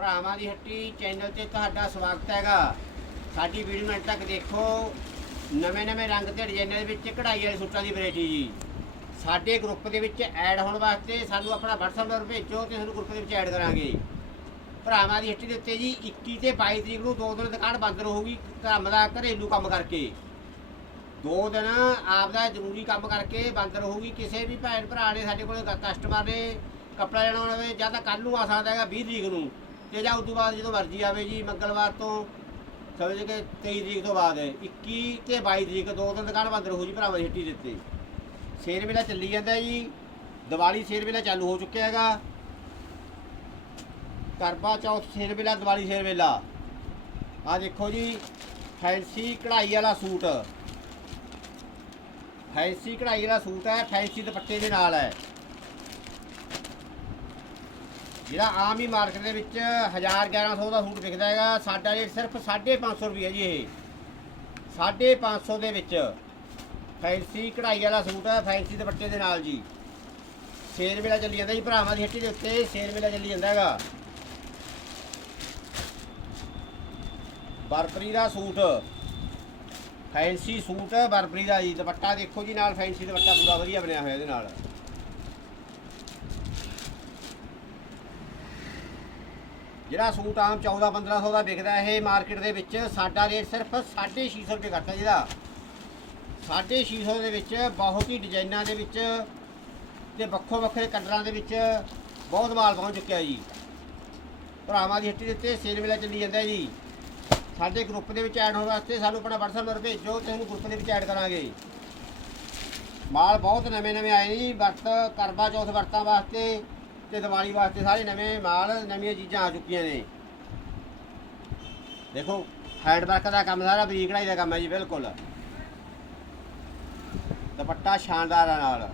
ਭਰਾਵਾਂ ਦੀ ਹੱਟੀ ਚੈਨਲ ਤੇ ਤੁਹਾਡਾ ਸਵਾਗਤ ਹੈਗਾ। ਸਾਡੀ ਵੀਡੀਓ ਨੂੰ ਅੰਤ ਤੱਕ ਦੇਖੋ, ਨਵੇਂ ਨਵੇਂ ਰੰਗ ਤੇ ਡਿਜ਼ਾਈਨਾਂ ਦੇ ਵਿੱਚ ਕਢਾਈ ਵਾਲੇ ਸੂਟਾਂ ਦੀ ਵੈਰਾਈਟੀ ਜੀ। ਸਾਡੇ ਗਰੁੱਪ ਦੇ ਵਿੱਚ ਐਡ ਹੋਣ ਵਾਸਤੇ ਸਾਨੂੰ ਆਪਣਾ WhatsApp ਨੰਬਰ ਭੇਜੋ ਤੇ ਤੁਹਾਨੂੰ ਗਰੁੱਪ ਦੇ ਵਿੱਚ ਐਡ ਕਰਾਂਗੇ। ਭਰਾਵਾਂ ਦੀ ਹੱਟੀ ਦੇ ਉੱਤੇ ਜੀ 21 ਤੇ 22 ਤਰੀਕ ਨੂੰ ਦੋ ਦਿਨ ਦੁਕਾਨ ਬੰਦ ਰਹੂਗੀ ਕੰਮ ਦਾ ਘਰੇਲੂ ਕੰਮ ਕਰਕੇ। ਦੋ ਦਿਨ ਆਪਦਾ ਜ਼ਰੂਰੀ ਕੰਮ ਕਰਕੇ ਬੰਦ ਰਹੂਗੀ। ਕਿਸੇ ਵੀ ਭੈਣ ਭਰਾ ਨੇ ਸਾਡੇ ਕੋਲ ਕਸਟਮਰ ਨੇ ਕੱਪੜਾ ਲੈਣਾ ਹੋਵੇ ਜਾਂ ਤਾਂ ਕੱਲ ਨੂੰ ਆ ਸਕਦਾ ਹੈਗਾ 20 ਤਰੀਕ ਨੂੰ। ਤੇ ਜਾਂ ਉਸ ਤੋਂ ਬਾਅਦ ਜਦੋਂ ਮਰਜ਼ੀ ਆਵੇ ਜੀ, ਮੰਗਲਵਾਰ ਤੋਂ ਸਮਝ ਕੇ 23 ਤਰੀਕ ਤੋਂ ਬਾਅਦ 21 ਤੇ 22 ਤਰੀਕ ਦੋ ਦਿਨ ਦੁਕਾਨ ਬੰਦ ਰਹੂ ਜੀ ਭਰਾਵਾਂ ਦੀ ਹੱਟੀ ਦੇ ਉੱਤੇ। ਸੇਲ ਵੇਲਾ ਚੱਲੀ ਜਾਂਦਾ ਜੀ, ਦੀਵਾਲੀ ਸ਼ੇਰ ਵੇਲਾ ਚਾਲੂ ਹੋ ਚੁੱਕਿਆ ਹੈਗਾ। ਕਰਵਾ ਚੌਥ ਸ਼ੇਰ ਵੇਲਾ ਦੀਵਾਲੀ ਸ਼ੇਰ ਵੇਲਾ ਆ ਦੇਖੋ ਜੀ, ਫੈਂਸੀ ਕਢਾਈ ਵਾਲਾ ਸੂਟ। ਫੈਂਸੀ ਕਢਾਈ ਵਾਲਾ ਸੂਟ ਹੈ, ਫੈਂਸੀ ਦੁਪੱਟੇ ਦੇ ਨਾਲ ਹੈ। ਜਿਹੜਾ ਆਮ ਹੀ ਮਾਰਕੀਟ ਦੇ ਵਿੱਚ 1000 1100 ਦਾ ਸੂਟ ਵਿਕਦਾ ਹੈਗਾ, ਸਾਡਾ ਰੇਟ ਸਿਰਫ 550 ਰੁਪਏ ਜੀ ਇਹ। 550 ਦੇ ਵਿੱਚ ਫੈਂਸੀ ਕਢਾਈ ਵਾਲਾ ਸੂਟ ਹੈ, ਫੈਂਸੀ ਦੁਪੱਟੇ ਦੇ ਨਾਲ ਜੀ। ਸੇਲ ਵੇਲਾ ਚੱਲੀ ਜਾਂਦਾ ਜੀ ਭਰਾਵਾਂ ਦੀ ਹੱਟੀ ਦੇ ਉੱਤੇ, ਸੇਲ ਵੇਲਾ ਚੱਲੀ ਜਾਂਦਾ ਹੈਗਾ। ਬਰਬਰੀ ਦਾ ਸੂਟ, ਫੈਂਸੀ ਸੂਟ ਬਰਬਰੀ ਦਾ ਜੀ, ਦੁਪੱਟਾ ਦੇਖੋ ਜੀ, ਨਾਲ ਫੈਂਸੀ ਦੁਪੱਟਾ ਪੂਰਾ ਵਧੀਆ ਬਣਿਆ ਹੋਇਆ ਇਹਦੇ ਨਾਲ। ਜਿਹੜਾ ਸੂਟ ਆਮ 14 1500 ਦਾ ਵਿਕਦਾ ਇਹ ਮਾਰਕੀਟ ਦੇ ਵਿੱਚ, ਸਾਡਾ ਰੇਟ ਸਿਰਫ 650 ਰੁਪਏ ਕਰਤਾ ਜਿਹਦਾ 650 ਦੇ ਵਿੱਚ ਬਹੁਤ ਹੀ ਡਿਜ਼ਾਈਨਾਂ ਦੇ ਵਿੱਚ ਤੇ ਵੱਖੋ ਵੱਖਰੇ ਕਲਰਾਂ ਦੇ ਵਿੱਚ ਬਹੁਤ ਮਾਲ ਪਹੁੰਚ ਚੁੱਕਿਆ ਜੀ। ਭਰਾਵਾਂ ਦੀ ਹੱਟੀ ਦੇ ਉੱਤੇ ਸੇਲ ਮੇਲਾ ਚੱਲੀ ਜਾਂਦਾ ਜੀ। ਸਾਡੇ ਗਰੁੱਪ ਦੇ ਵਿੱਚ ਐਡ ਹੋਣ ਵਾਸਤੇ ਸਾਨੂੰ ਆਪਣਾ WhatsApp ਨੰਬਰ ਭੇਜੋ ਤੇ ਉਹਨੂੰ ਗਰੁੱਪ ਦੇ ਵਿੱਚ ਐਡ ਕਰਾਂਗੇ। ਮਾਲ ਬਹੁਤ ਨਵੇਂ ਨਵੇਂ ਆਏ ਜੀ, ਵਰਤ, ਕਰਵਾ ਚੌਥ ਵਰਤਾਂ ਵਾਸਤੇ ਤੇ ਦੀਵਾਲੀ ਵਾਸਤੇ ਸਾਰੇ ਨਵੇਂ ਮਾਲ, ਨਵੀਆਂ ਚੀਜ਼ਾਂ ਆ ਚੁੱਕੀਆਂ ਨੇ। ਦੇਖੋ ਹੈਂਡ ਵਰਕ ਦਾ ਕੰਮ ਸਾਰਾ, ਬਰੀਕ ਕਢਾਈ ਦਾ ਕੰਮ ਹੈ ਜੀ, ਬਿਲਕੁਲ। ਦੁਪੱਟਾ ਸ਼ਾਨਦਾਰ ਆ ਨਾਲ।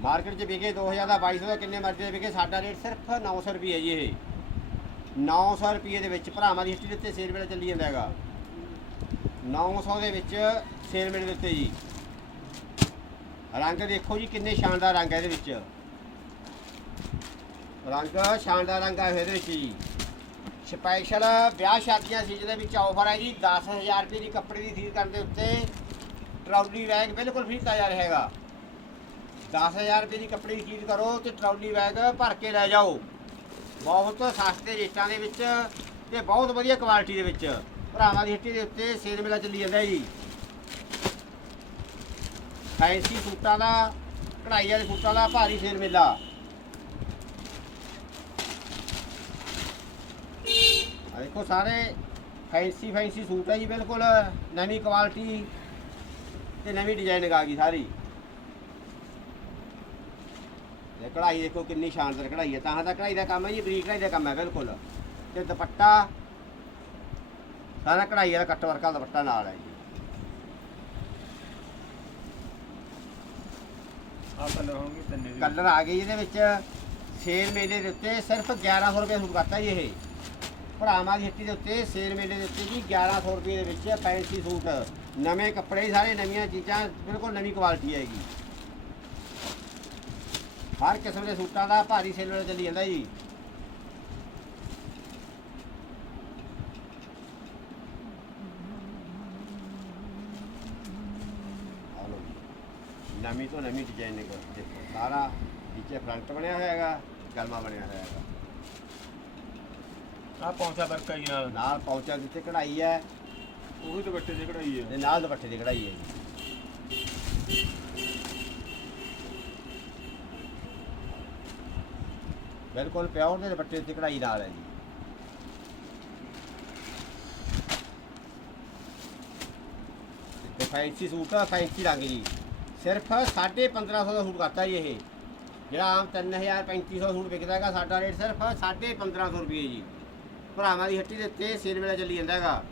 ਮਾਰਕੀਟ 'ਚ ਵਿਕੇ 2000 ਦਾ 2200 ਦਾ, ਕਿੰਨੇ ਮਰਜ਼ੀ ਦੇ ਵਿਕੇ, ਸਾਡਾ ਰੇਟ ਸਿਰਫ 900 ਰੁਪਏ ਜੀ ਇਹ। 900 ਰੁਪਏ ਦੇ ਵਿੱਚ ਭਰਾਵਾਂ ਦੀ ਹਿਸਟਰੀ ਦੇ ਉੱਤੇ ਸੇਲ ਵੇਲੇ ਚੱਲੀ ਜਾਂਦਾ ਹੈਗਾ। 900 ਦੇ ਵਿੱਚ ਸੇਲ ਵੇਲੇ ਦੇ ਉੱਤੇ ਜੀ। ਰੰਗ ਦੇਖੋ ਜੀ ਕਿੰਨੇ ਸ਼ਾਨਦਾਰ ਰੰਗ ਹੈ ਇਹਦੇ ਵਿੱਚ। ਰੰਗ ਸ਼ਾਨਦਾਰ ਰੰਗ ਹੈ ਇਹਦੇ ਵਿੱਚ ਜੀ। ਸਪੈਸ਼ਲ ਵਿਆਹ ਸ਼ਾਦੀਆਂ ਸੀ ਜਿਹਦੇ ਵਿੱਚ ਆਫਰ ਹੈ ਜੀ 10000 ਰੁਪਏ ਦੀ ਕੱਪੜੇ ਦੀ ਖਰੀਦ ਕਰਨ ਦੇ ਉੱਤੇ ਟਰਾਲੀ ਬੈਗ ਬਿਲਕੁਲ ਫ੍ਰੀ ਦਿੱਤਾ ਜਾ ਰਿਹਾ ਹੈਗਾ। 10000 ਰੁਪਏ ਦੀ ਕੱਪੜੇ ਦੀ ਖਰੀਦ ਕਰੋ ਤੇ ਟਰਾਲੀ ਬੈਗ ਭਰ ਕੇ ਲੈ ਜਾਓ। ਬਹੁਤ ਸਸਤੇ ਰੇਟਾਂ ਦੇ ਵਿੱਚ ਤੇ ਬਹੁਤ ਵਧੀਆ ਕੁਆਲਿਟੀ ਦੇ ਵਿੱਚ। ਭਰਾਵਾਂ ਦੀ ਹੱਟੀ ਦੇ ਉੱਤੇ ਸੇਲ ਮੇਲਾ ਚੱਲੀ ਜਾਂਦਾ ਜੀ। ਫੈਂਸੀ ਸੂਟਾਂ ਦਾ, ਕਢਾਈ ਵਾਲੇ ਸੂਟਾਂ ਦਾ ਭਾਰੀ ਸੇਲ ਮੇਲਾ। ਆ ਦੇਖੋ ਸਾਰੇ, ਫੈਂਸੀ ਫੈਂਸੀ ਸੂਟ ਹੈ ਜੀ, ਬਿਲਕੁਲ ਨਵੀਂ ਕੁਆਲਿਟੀ ਤੇ ਨਵੀਂ ਡਿਜ਼ਾਈਨਿੰਗ ਆ ਗਈ ਸਾਰੀ। ਇਹ ਕਢਾਈ ਦੇਖੋ ਕਿੰਨੀ ਸ਼ਾਨਦਾਰ ਕਢਾਈ ਹੈ ਤਾਂ ਦਾ ਕਢਾਈ ਦਾ ਕੰਮ ਹੈ ਜੀ, ਬਰੀਕ ਕਢਾਈ ਦਾ ਕੰਮ ਹੈ ਬਿਲਕੁਲ। ਤੇ ਦੁਪੱਟਾ, ਸਾਰਾ ਕਢਾਈ ਵਾਲਾ ਕੱਟ ਵਰਕ ਦੁਪੱਟਾ ਨਾਲ ਹੈ ਜੀ। ਆ ਕਲਰ ਹੋਣਗੇ ਤਿੰਨੇ ਦੇ ਕਲਰ ਆ ਗਏ ਇਹਦੇ ਵਿੱਚ। ਸੇਲ ਮੇਲੇ ਦੇ ਉੱਤੇ ਸਿਰਫ 1100 ਰੁਪਏ ਸੂਟ ਕਰਤਾ ਜੀ ਇਹ। ਭਰਾਵਾਂ ਦੀ ਹੱਟੀ ਦੇ ਉੱਤੇ ਸੇਲ ਮੇਲੇ ਦੇ ਉੱਤੇ ਜੀ 1100 ਰੁਪਏ ਦੇ ਵਿੱਚ ਫੈਂਸੀ ਸੂਟ। ਨਵੇਂ ਕੱਪੜੇ ਸਾਰੇ ਨਵੀਆਂ ਚੀਜ਼ਾਂ, ਬਿਲਕੁਲ ਨਵੀਂ ਕੁਆਲਿਟੀ ਹੈਗੀ। ਹਰ ਕਿਸਮ ਦੇ ਸੂਟਾਂ ਦਾ ਭਾਰੀ ਸੇਲ ਵੇਲੇ ਚੱਲੀ ਜਾਂਦਾ ਜੀ। ਨਵੀਂ ਤੋਂ ਨਵੀਂ ਡਿਜ਼ਾਈਨਿੰਗ ਦੇਖੋ। ਸਾਰਾ ਨੀਚੇ ਫਰੰਟ ਬਣਿਆ ਹੋਇਆ ਹੈਗਾ ਗਲਮਾ ਬਣਿਆ ਹੋਇਆ ਹੈਗਾ ਆ ਪੌਂਚਾ ਵਰਕ ਆਈ ਨਾਲ। ਨਾਲ ਪੌਂਚਾ ਜਿੱਥੇ ਕਢਾਈ ਹੈ ਉਹ ਦੁਪੱਟੇ ਦੀ ਕਢਾਈ ਤੇ ਹੈ ਨਾਲ ਦੁਪੱਟੇ ਦੀ ਕਢਾਈ ਹੈ ਜੀ। ਬਿਲਕੁਲ ਪਿਓਰ ਦੇ ਦੁਪੱਟੇ ਦੀ ਕਢਾਈ ਨਾਲ ਹੈ ਜੀ। ਤੇ ਫੈਂਸੀ ਸੂਟ ਆ ਫੈਂਸੀ ਰੰਗ ਜੀ। ਸਿਰਫ 1550 ਦਾ ਸੂਟ ਕਰਤਾ ਜੀ ਇਹ। ਜਿਹੜਾ ਆਮ 3000 3500 ਸੂਟ ਵਿਕਦਾ ਹੈਗਾ, ਸਾਡਾ ਰੇਟ ਸਿਰਫ 1550 ਰੁਪਏ ਜੀ। ਭਰਾਵਾਂ ਦੀ ਹੱਟੀ ਦੇ ਉੱਤੇ ਸੇਲ ਵੇਲਾ ਚੱਲੀ ਜਾਂਦਾ ਹੈਗਾ।